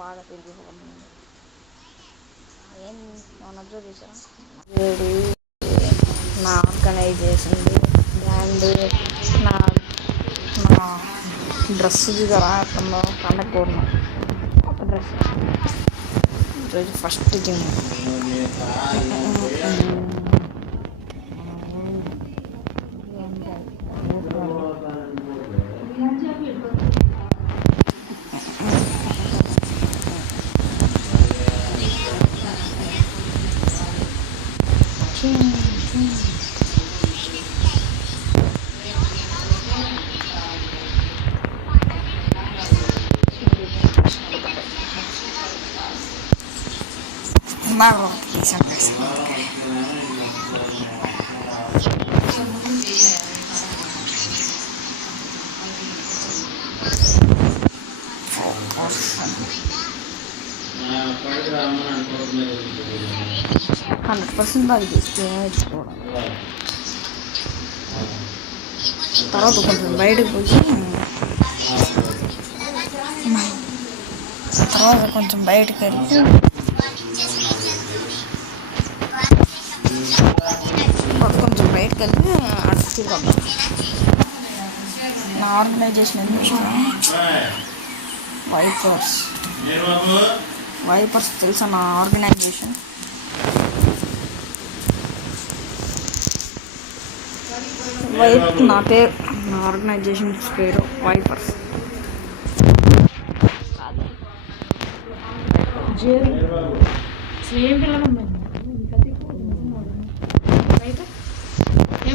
బాగా తిరిగిపోతుంది. ఏం మన అబ్జర్వ్ చేశారా? నా ఆర్గనైజేషన్ బ్రాండ్ నా నా డ్రెస్ కదా పండగ కోరిన ఒక డ్రెస్ ఈరోజు first gym. Marro, sempre assim. దాకా చేస్తే తర్వాత కొంచెం బయటకు పోయి తర్వాత కొంచెం బయటకు వెళ్ళి కొంచెం బయటకు వెళ్ళి అడిచి వద్దాం. నా ఆర్గనైజేషన్ ఎందుకు వైపర్స్ తెలుసా నా ఆర్గనైజేషన్? నా పేరు నా ఆర్గనైజేషన్ పేరు వైపర్స్.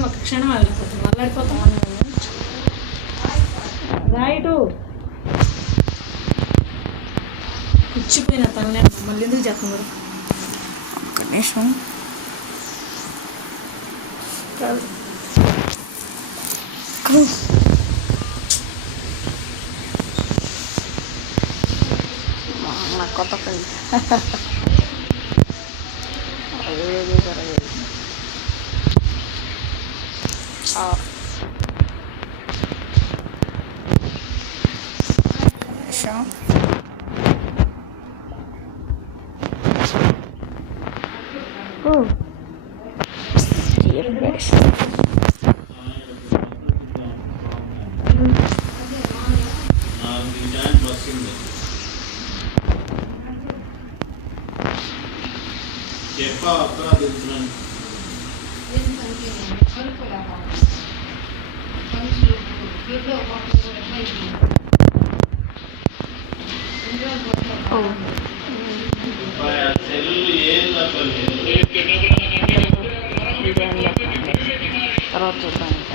ఒక క్షణం వెళ్ళిపోతాం మళ్ళాడిపోతాం రైటు కూర్చిపోయిన తనలే మళ్ళీ ఎందుకు చేస్తాం మరి ఒక్క నిమిషం. నా కొత్త ఫ్రెండ్ తర్వాత చూద్దాం.